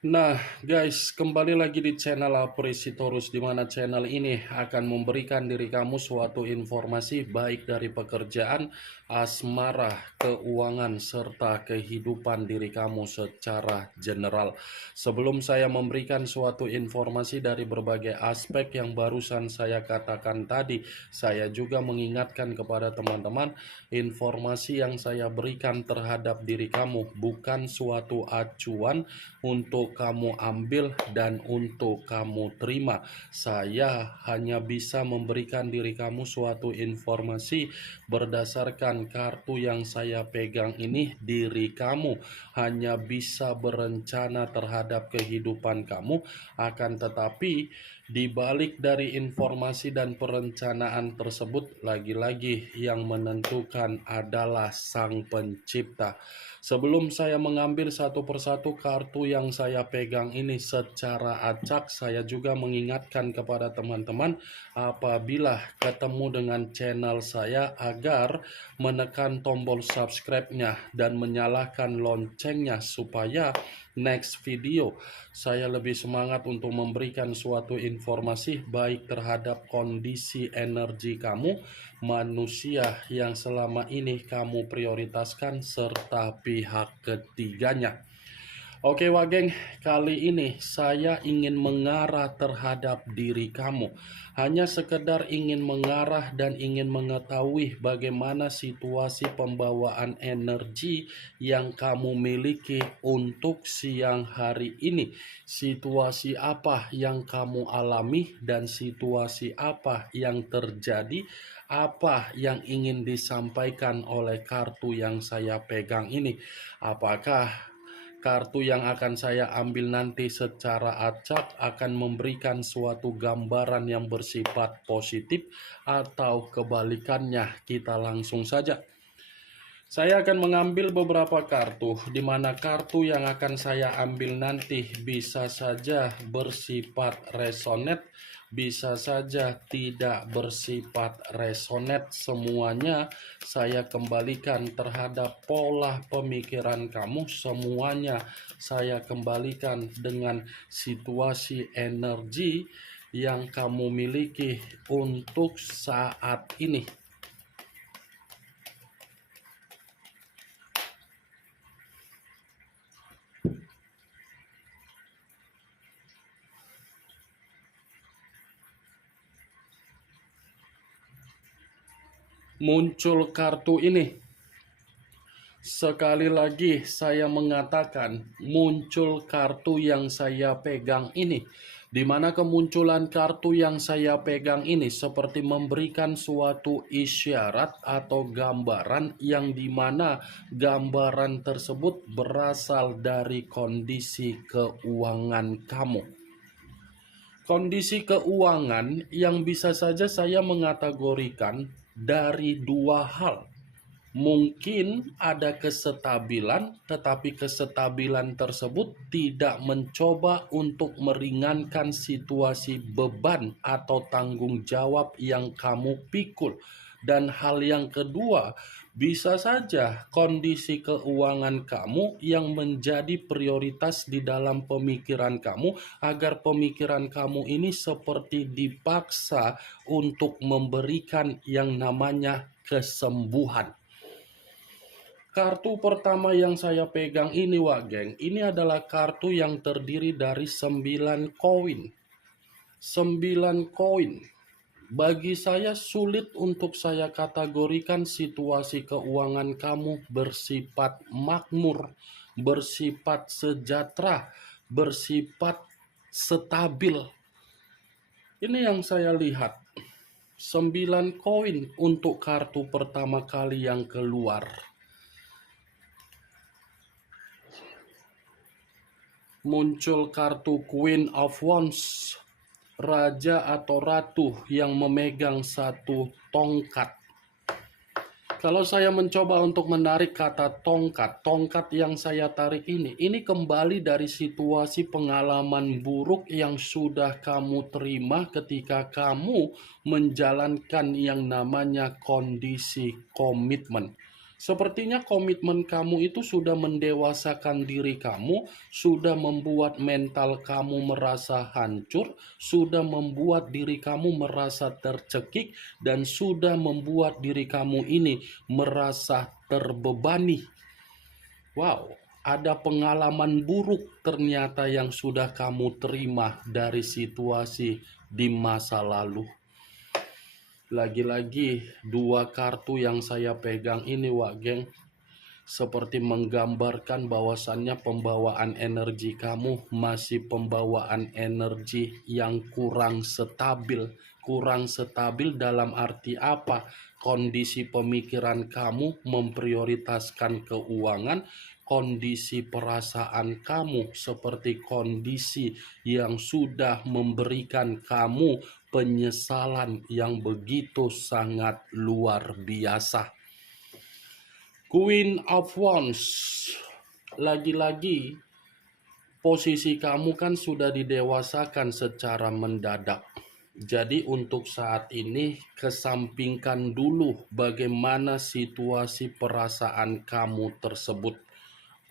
Nah, guys, kembali lagi di channel Apresitorus, di mana channel ini akan memberikan diri kamu suatu informasi baik dari pekerjaan, asmara, keuangan, serta kehidupan diri kamu secara general. Sebelum saya memberikan suatu informasi dari berbagai aspek yang barusan saya katakan tadi, saya juga mengingatkan kepada teman-teman, informasi yang saya berikan terhadap diri kamu bukan suatu acuan untuk kamu ambil dan untuk kamu terima. Saya hanya bisa memberikan diri kamu suatu informasi berdasarkan kartu yang saya pegang ini. Diri kamu hanya bisa berencana terhadap kehidupan kamu, akan tetapi di balik dari informasi dan perencanaan tersebut, lagi-lagi yang menentukan adalah Sang Pencipta. Sebelum saya mengambil satu persatu kartu yang saya pegang ini secara acak, saya juga mengingatkan kepada teman-teman apabila ketemu dengan channel saya agar menekan tombol subscribe-nya dan menyalakan loncengnya supaya next video saya lebih semangat untuk memberikan suatu informasi baik terhadap kondisi energi kamu, manusia yang selama ini kamu prioritaskan, serta pihak ketiganya. Oke Wageng, kali ini saya ingin mengarah terhadap diri kamu. Hanya sekedar ingin mengarah dan ingin mengetahui bagaimana situasi pembawaan energi yang kamu miliki untuk siang hari ini. Situasi apa yang kamu alami dan situasi apa yang terjadi, apa yang ingin disampaikan oleh kartu yang saya pegang ini. Apakah kartu yang akan saya ambil nanti secara acak akan memberikan suatu gambaran yang bersifat positif atau kebalikannya? Kita langsung saja. Saya akan mengambil beberapa kartu, di mana kartu yang akan saya ambil nanti bisa saja bersifat resonate, bisa saja tidak bersifat resonate. Semuanya saya kembalikan terhadap pola pemikiran kamu, semuanya saya kembalikan dengan situasi energi yang kamu miliki untuk saat ini. Muncul kartu ini. Sekali lagi saya mengatakan, muncul kartu yang saya pegang ini, di mana kemunculan kartu yang saya pegang ini seperti memberikan suatu isyarat atau gambaran yang dimana gambaran tersebut berasal dari kondisi keuangan kamu. Kondisi keuangan yang bisa saja saya mengategorikan dari dua hal. Mungkin ada kesetabilan, tetapi kesetabilan tersebut tidak mencoba untuk meringankan situasi beban atau tanggung jawab yang kamu pikul. Dan hal yang kedua, bisa saja kondisi keuangan kamu yang menjadi prioritas di dalam pemikiran kamu, agar pemikiran kamu ini seperti dipaksa untuk memberikan yang namanya kesembuhan. Kartu pertama yang saya pegang ini, Wageng, ini adalah kartu yang terdiri dari 9 koin. 9 koin. Bagi saya sulit untuk saya kategorikan situasi keuangan kamu bersifat makmur, bersifat sejahtera, bersifat stabil. Ini yang saya lihat. 9 koin untuk kartu pertama kali yang keluar. Muncul kartu Queen of Wands, raja atau ratu yang memegang satu tongkat. Kalau saya mencoba untuk menarik kata tongkat, tongkat yang saya tarik ini kembali dari situasi pengalaman buruk yang sudah kamu terima ketika kamu menjalankan yang namanya kondisi komitmen. Sepertinya komitmen kamu itu sudah mendewasakan diri kamu, sudah membuat mental kamu merasa hancur, sudah membuat diri kamu merasa tercekik, dan sudah membuat diri kamu ini merasa terbebani. Wow, ada pengalaman buruk ternyata yang sudah kamu terima dari situasi di masa lalu. Lagi-lagi dua kartu yang saya pegang ini, Wak Geng, seperti menggambarkan bahwasannya pembawaan energi kamu masih pembawaan energi yang kurang stabil. Kurang stabil dalam arti apa? Kondisi pemikiran kamu memprioritaskan keuangan, kondisi perasaan kamu seperti kondisi yang sudah memberikan kamu penyesalan yang begitu sangat luar biasa. Queen of Wands, lagi-lagi posisi kamu kan sudah didewasakan secara mendadak. Jadi untuk saat ini kesampingkan dulu bagaimana situasi perasaan kamu tersebut.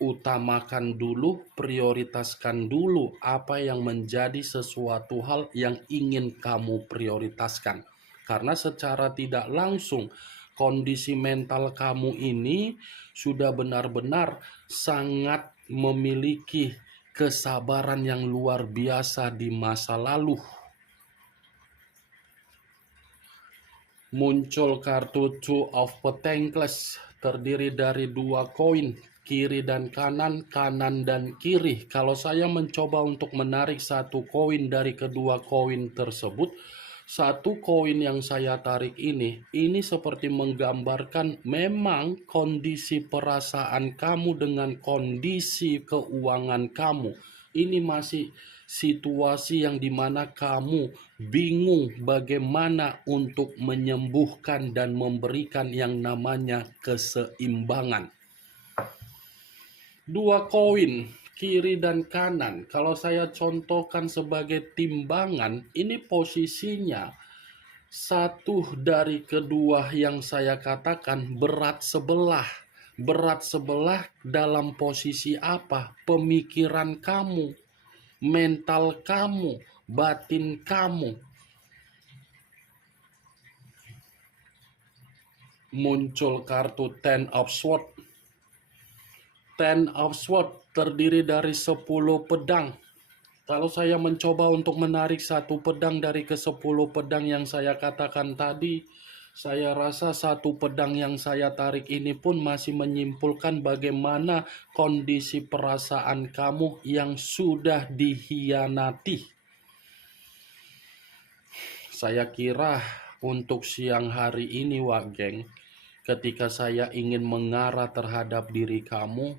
Utamakan dulu, prioritaskan dulu apa yang menjadi sesuatu hal yang ingin kamu prioritaskan. Karena secara tidak langsung kondisi mental kamu ini sudah benar-benar sangat memiliki kesabaran yang luar biasa di masa lalu. Muncul kartu Two of Pentacles, terdiri dari dua koin, kiri dan kanan, kanan dan kiri. Kalau saya mencoba untuk menarik satu koin dari kedua koin tersebut, satu koin yang saya tarik ini seperti menggambarkan memang kondisi perasaan kamu dengan kondisi keuangan kamu. Ini masih situasi yang dimana kamu bingung bagaimana untuk menyembuhkan dan memberikan yang namanya keseimbangan. Dua koin, kiri dan kanan, kalau saya contohkan sebagai timbangan, ini posisinya satu dari kedua yang saya katakan berat sebelah. Berat sebelah dalam posisi apa? Pemikiran kamu, mental kamu, batin kamu. Muncul kartu Ten of Swords. Ten of Swords terdiri dari 10 pedang. Kalau saya mencoba untuk menarik satu pedang dari ke-10 pedang yang saya katakan tadi, saya rasa satu pedang yang saya tarik ini pun masih menyimpulkan bagaimana kondisi perasaan kamu yang sudah dikhianati. Saya kira untuk siang hari ini, Wak Geng, ketika saya ingin mengarah terhadap diri kamu,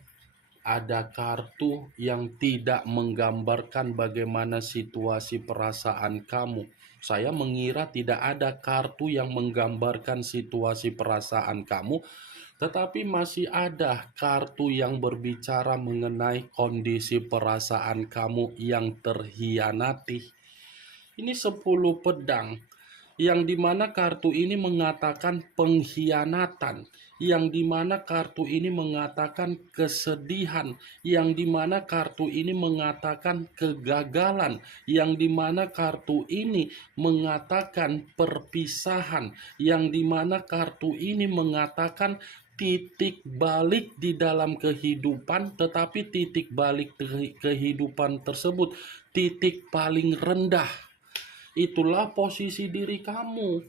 ada kartu yang tidak menggambarkan bagaimana situasi perasaan kamu. Saya mengira tidak ada kartu yang menggambarkan situasi perasaan kamu, tetapi masih ada kartu yang berbicara mengenai kondisi perasaan kamu yang terhianati. Ini 10 pedang, yang dimana kartu ini mengatakan pengkhianatan, yang dimana kartu ini mengatakan kesedihan, yang dimana kartu ini mengatakan kegagalan, yang dimana kartu ini mengatakan perpisahan, yang dimana kartu ini mengatakan titik balik di dalam kehidupan, tetapi titik balik kehidupan tersebut titik paling rendah. Itulah posisi diri kamu.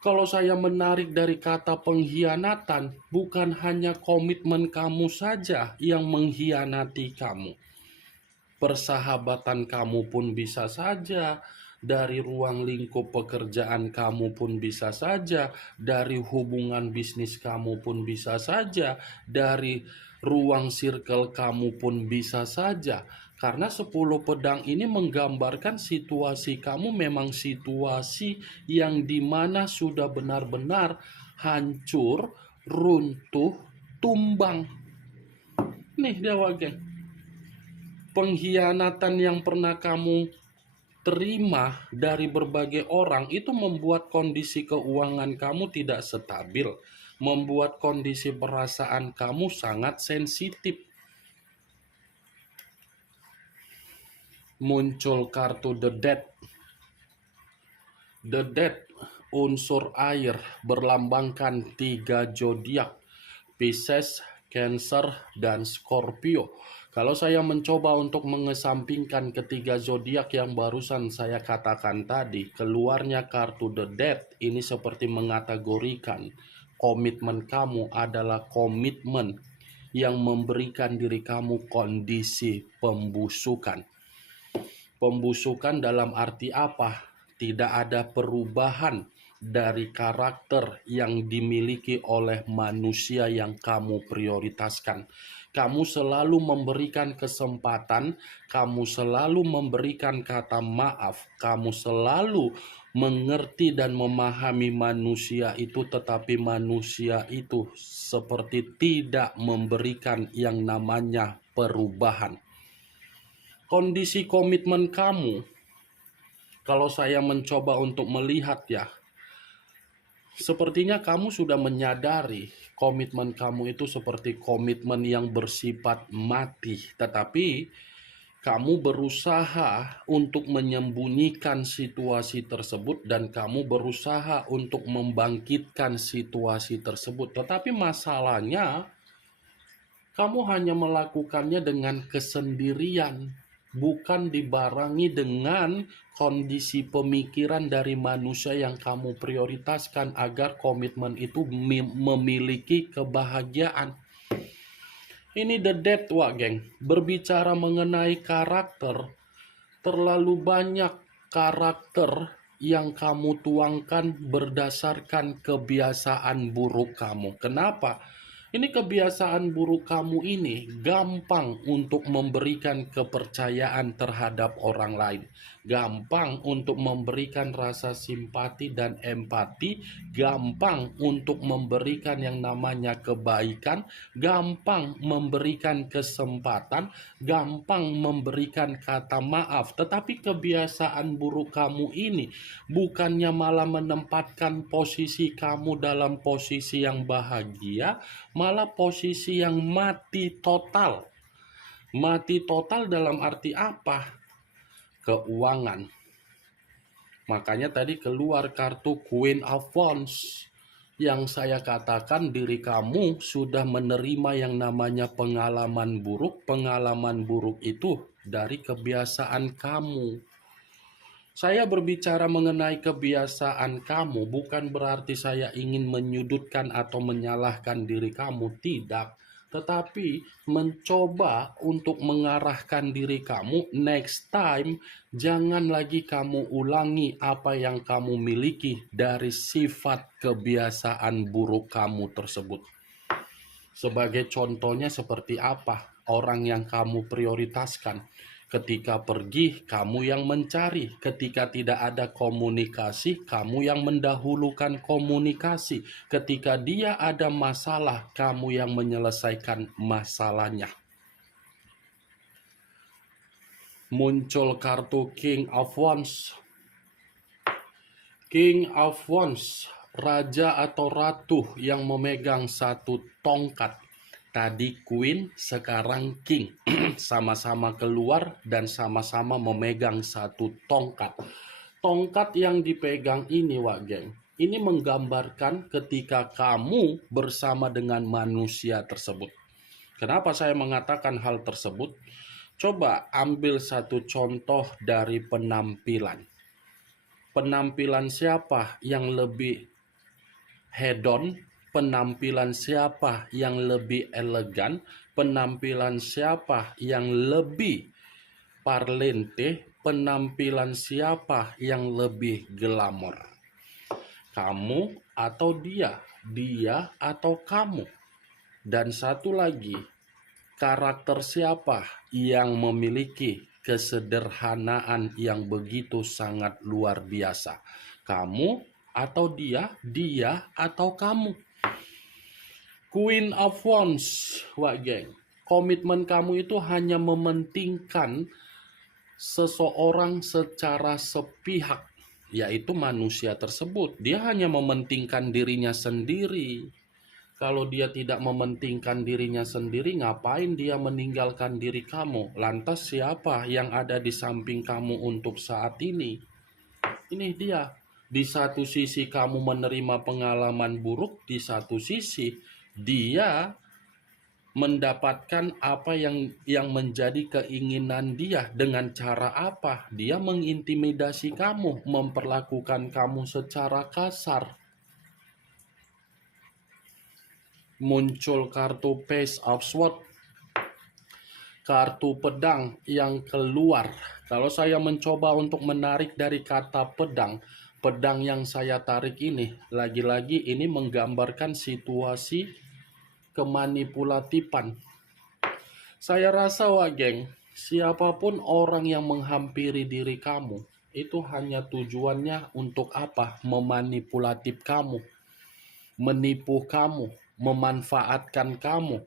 Kalau saya menarik dari kata pengkhianatan, bukan hanya komitmen kamu saja yang mengkhianati kamu. Persahabatan kamu pun bisa saja, dari ruang lingkup pekerjaan kamu pun bisa saja, dari hubungan bisnis kamu pun bisa saja, dari ruang circle kamu pun bisa saja. Karena 10 pedang ini menggambarkan situasi kamu memang situasi yang dimana sudah benar-benar hancur, runtuh, tumbang. Nih Dewa Geng, pengkhianatan yang pernah kamu terima dari berbagai orang itu membuat kondisi keuangan kamu tidak stabil, membuat kondisi perasaan kamu sangat sensitif. Muncul kartu The Death. The Death, unsur air, berlambangkan 3 zodiak, Pisces, Cancer, dan Scorpio. Kalau saya mencoba untuk mengesampingkan ketiga zodiak yang barusan saya katakan tadi, keluarnya kartu The Death ini seperti mengategorikan komitmen kamu adalah komitmen yang memberikan diri kamu kondisi pembusukan. Pembusukan dalam arti apa? Tidak ada perubahan dari karakter yang dimiliki oleh manusia yang kamu prioritaskan. Kamu selalu memberikan kesempatan, kamu selalu memberikan kata maaf, kamu selalu mengerti dan memahami manusia itu, tetapi manusia itu seperti tidak memberikan yang namanya perubahan. Kondisi komitmen kamu, kalau saya mencoba untuk melihat ya, sepertinya kamu sudah menyadari komitmen kamu itu seperti komitmen yang bersifat mati. Tetapi kamu berusaha untuk menyembunyikan situasi tersebut dan kamu berusaha untuk membangkitkan situasi tersebut. Tetapi masalahnya, kamu hanya melakukannya dengan kesendirian, bukan dibarengi dengan kondisi pemikiran dari manusia yang kamu prioritaskan agar komitmen itu memiliki kebahagiaan. Ini The Death, Wak geng. Berbicara mengenai karakter, terlalu banyak karakter yang kamu tuangkan berdasarkan kebiasaan buruk kamu. Kenapa? Ini kebiasaan buruk kamu ini gampang untuk memberikan kepercayaan terhadap orang lain. Gampang untuk memberikan rasa simpati dan empati. Gampang untuk memberikan yang namanya kebaikan. Gampang memberikan kesempatan. Gampang memberikan kata maaf. Tetapi kebiasaan buruk kamu ini bukannya malah menempatkan posisi kamu dalam posisi yang bahagia, malah posisi yang mati total. Mati total dalam arti apa? Keuangan. Makanya tadi keluar kartu Queen of Wands. Yang saya katakan diri kamu sudah menerima yang namanya pengalaman buruk. Pengalaman buruk itu dari kebiasaan kamu. Saya berbicara mengenai kebiasaan kamu bukan berarti saya ingin menyudutkan atau menyalahkan diri kamu, tidak. Tetapi mencoba untuk mengarahkan diri kamu, next time jangan lagi kamu ulangi apa yang kamu miliki dari sifat kebiasaan buruk kamu tersebut. Sebagai contohnya seperti apa? Orang yang kamu prioritaskan. Ketika pergi, kamu yang mencari. Ketika tidak ada komunikasi, kamu yang mendahulukan komunikasi. Ketika dia ada masalah, kamu yang menyelesaikan masalahnya. Muncul kartu King of Wands. King of Wands, raja atau ratu yang memegang satu tongkat. Tadi Queen, sekarang King. Sama-sama keluar dan sama-sama memegang satu tongkat. Tongkat yang dipegang ini, Wak geng, ini menggambarkan ketika kamu bersama dengan manusia tersebut. Kenapa saya mengatakan hal tersebut? Coba ambil satu contoh dari penampilan. Penampilan siapa yang lebih hedon? Penampilan siapa yang lebih elegan? Penampilan siapa yang lebih parlente? Penampilan siapa yang lebih glamor? Kamu atau dia? Dia atau kamu? Dan satu lagi, karakter siapa yang memiliki kesederhanaan yang begitu sangat luar biasa? Kamu atau dia? Dia atau kamu? Queen of Wands, Wak geng. Komitmen kamu itu hanya mementingkan seseorang secara sepihak, yaitu manusia tersebut. Dia hanya mementingkan dirinya sendiri. Kalau dia tidak mementingkan dirinya sendiri, ngapain dia meninggalkan diri kamu? Lantas siapa yang ada di samping kamu untuk saat ini? Ini dia. Di satu sisi kamu menerima pengalaman buruk, di satu sisi dia mendapatkan apa yang menjadi keinginan dia. Dengan cara apa? Dia mengintimidasi kamu, memperlakukan kamu secara kasar. Muncul kartu Page of Swords, kartu pedang yang keluar. Kalau saya mencoba untuk menarik dari kata pedang, pedang yang saya tarik ini, lagi-lagi ini menggambarkan situasi kemanipulatifan. Saya rasa, geng, siapapun orang yang menghampiri diri kamu, itu hanya tujuannya untuk apa? Memanipulatif kamu, menipu kamu, memanfaatkan kamu,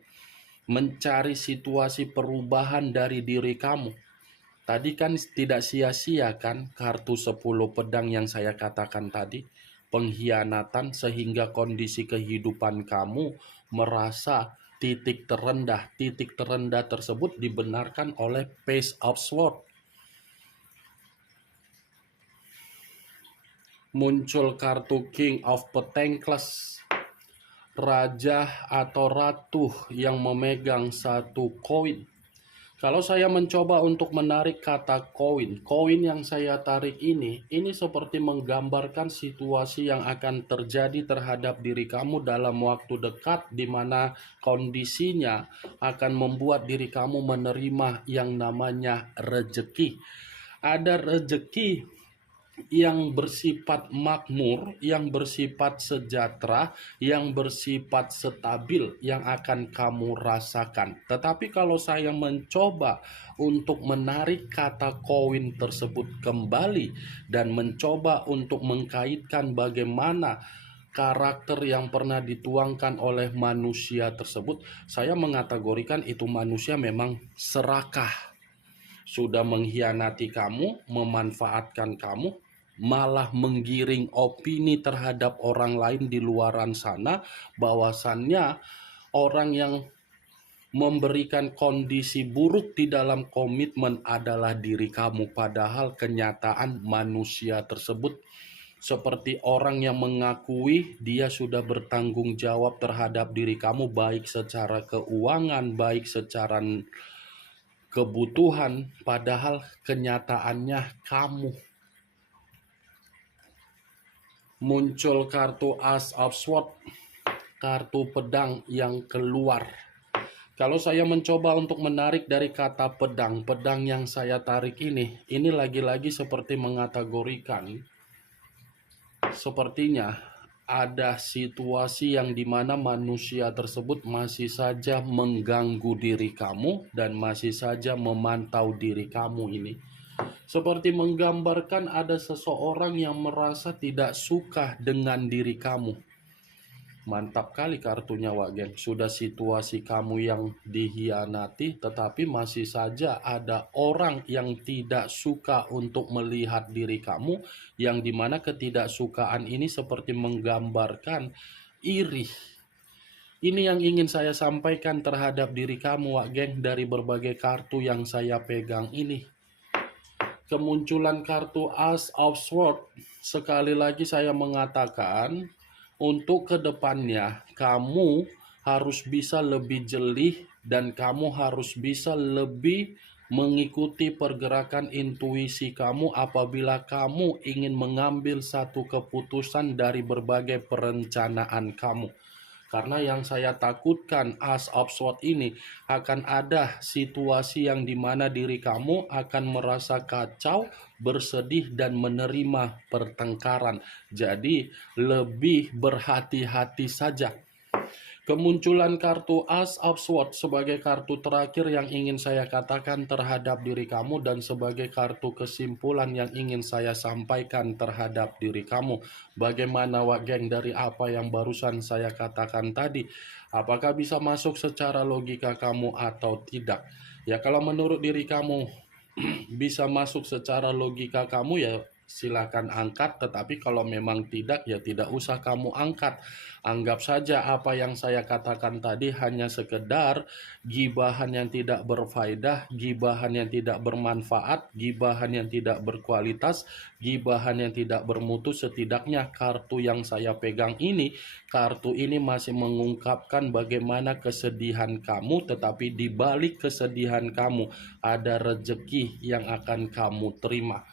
mencari situasi perubahan dari diri kamu. Tadi kan tidak sia-sia kan kartu 10 pedang yang saya katakan tadi. Pengkhianatan sehingga kondisi kehidupan kamu merasa titik terendah. Titik terendah tersebut dibenarkan oleh Page of Swords. Muncul kartu King of Pentacles, raja atau ratu yang memegang satu koin. Kalau saya mencoba untuk menarik kata koin yang saya tarik ini seperti menggambarkan situasi yang akan terjadi terhadap diri kamu dalam waktu dekat, di mana kondisinya akan membuat diri kamu menerima yang namanya rezeki. Ada rezeki yang bersifat makmur, yang bersifat sejahtera, yang bersifat stabil yang akan kamu rasakan. Tetapi kalau saya mencoba untuk menarik kata koin tersebut kembali dan mencoba untuk mengkaitkan bagaimana karakter yang pernah dituangkan oleh manusia tersebut, saya mengategorikan itu manusia memang serakah. Sudah mengkhianati kamu, memanfaatkan kamu, malah menggiring opini terhadap orang lain di luaran sana, bahwasannya orang yang memberikan kondisi buruk di dalam komitmen adalah diri kamu. Padahal kenyataan manusia tersebut seperti orang yang mengakui dia sudah bertanggung jawab terhadap diri kamu, baik secara keuangan, baik secara kebutuhan, padahal kenyataannya kamu. Muncul kartu Ace of Swords, kartu pedang yang keluar. Kalau saya mencoba untuk menarik dari kata pedang, pedang yang saya tarik ini lagi-lagi seperti mengategorikan, sepertinya ada situasi yang dimana manusia tersebut masih saja mengganggu diri kamu dan masih saja memantau diri kamu ini. Seperti menggambarkan ada seseorang yang merasa tidak suka dengan diri kamu. Mantap kali kartunya, Wagen. Sudah situasi kamu yang dihianati, tetapi masih saja ada orang yang tidak suka untuk melihat diri kamu, yang dimana ketidaksukaan ini seperti menggambarkan iri. Ini yang ingin saya sampaikan terhadap diri kamu, Wagen, dari berbagai kartu yang saya pegang ini. Kemunculan kartu Ace of Swords, sekali lagi saya mengatakan, untuk kedepannya kamu harus bisa lebih jeli dan kamu harus bisa lebih mengikuti pergerakan intuisi kamu apabila kamu ingin mengambil satu keputusan dari berbagai perencanaan kamu. Karena yang saya takutkan Ace of Swords ini akan ada situasi yang dimana diri kamu akan merasa kacau, bersedih dan menerima pertengkaran. Jadi lebih berhati-hati saja. Kemunculan kartu Ace of Swords sebagai kartu terakhir yang ingin saya katakan terhadap diri kamu dan sebagai kartu kesimpulan yang ingin saya sampaikan terhadap diri kamu. Bagaimana, Geng, dari apa yang barusan saya katakan tadi? Apakah bisa masuk secara logika kamu atau tidak? Ya, kalau menurut diri kamu bisa masuk secara logika kamu ya silakan angkat, tetapi kalau memang tidak ya tidak usah kamu angkat. Anggap saja apa yang saya katakan tadi hanya sekedar gibahan yang tidak berfaedah, gibahan yang tidak bermanfaat, gibahan yang tidak berkualitas, gibahan yang tidak bermutu. Setidaknya kartu yang saya pegang ini, kartu ini masih mengungkapkan bagaimana kesedihan kamu, tetapi di balik kesedihan kamu ada rezeki yang akan kamu terima.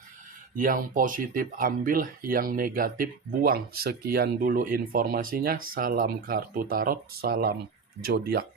Yang positif ambil, yang negatif buang. Sekian dulu informasinya. Salam kartu tarot, salam zodiak.